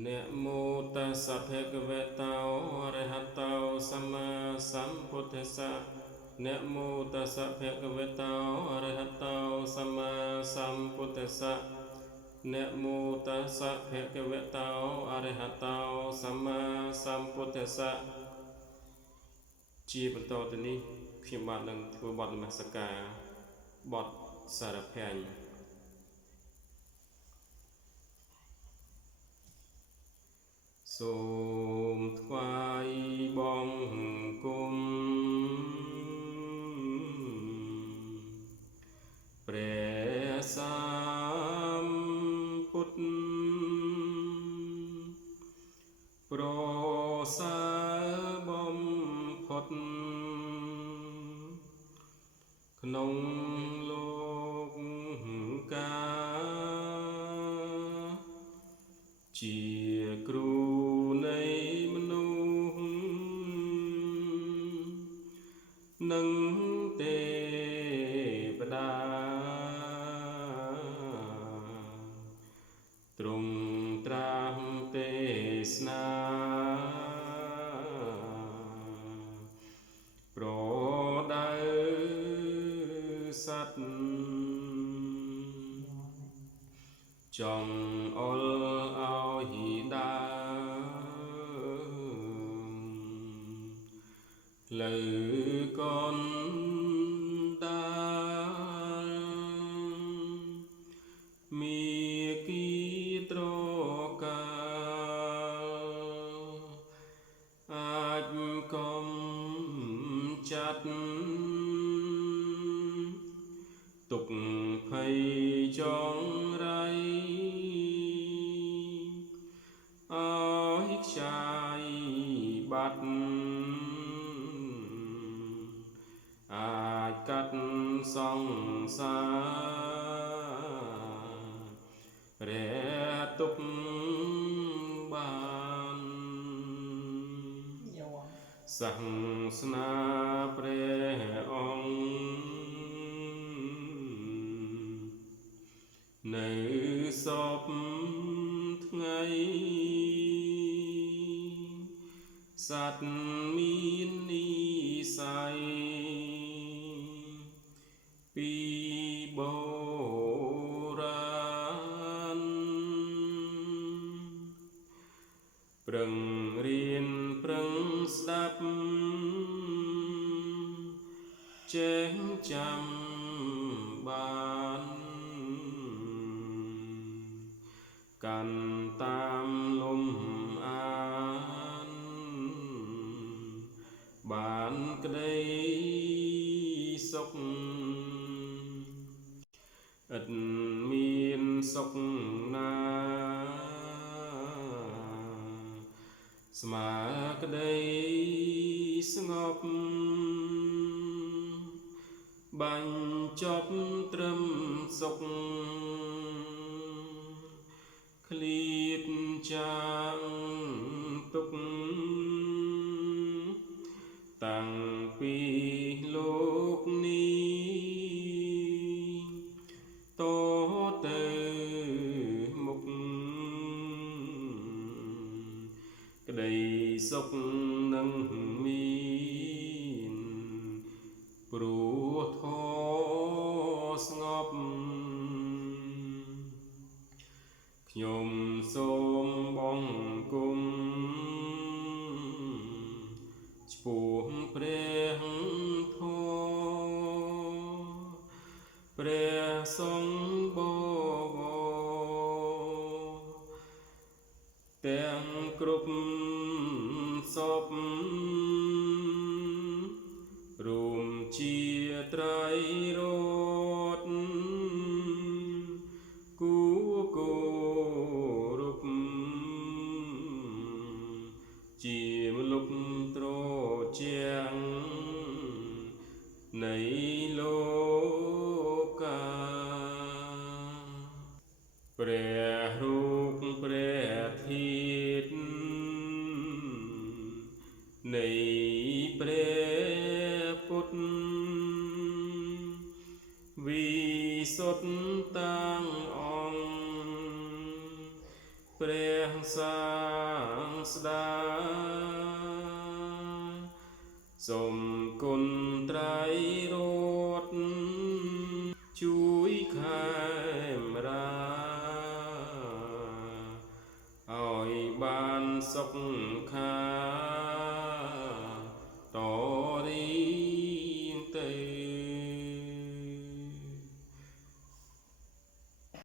นะโมตัสสะภะคะวะโตอะระหะโตสัมมาสัมพุทธัสสะนะโมตัสสะภะคะวะโตอะระหะโตสัมมาสัมพุทธัสสะนะโมตัสสะภะคะวะโตอะระหะโตสัมមាសម្ពុទ្ធស្សៈជាបន្តទៅនេះខ្ញុំបាទនឹងធ្វើបទនមស្ការបទសារភ័ញ្ញសូមថ្វាយបង្គំព្រះសម្ពុទ្ធប្រសើរបំផុតក្នុងលោកកាជាគ្រូនៃមនុស្សនិងទេវតាទ្រង់ត្រាស់ទេសនាប្រដៅសត្វចង់អល់ឲ្យដើរលើកនដាលមីគីត្រកាអាចកំចាត់ទុកភ័យចងរៃឲ្យខ្ចាយបាត់អាចកាត់សង្សាររែទុកបានសាសនាព្រះអង្គនៅសពថ្ងៃសត្វមាននិស័យពីបុរាណប្រឹងរៀនប្រឹងស្ដាប់ចេះចាំបានកាន់តាមលំអានបានក្តីសុខឥតមានសុខណាស្មើក្តីស្ងប់បាញ់ចប់ត្រឹមសុខឃ្លៀតចាងទុកតាំងពីលោកនេះតទៅមុខក្តីសុខនឹងមានព្រោះធម៌ស្ងប់ខ្ញុំសូមបង្គំឆ្ពោះព្រះធម៌ព្រះសង្ឃបវរទាំងគ្រប់សពរួមជាត្រៃរតន៍គួរគោរពជាម្លប់ត្រជាងនៃលោកកាព្រះរូបព្រះធាតុនៃព្រះពុទ្ធវិសុទ្ធតាំងអង្គ ព្រះសាស្តាសូមគុណត្រៃរតន៍ជួយខែមរាឲ្យបានសុខខា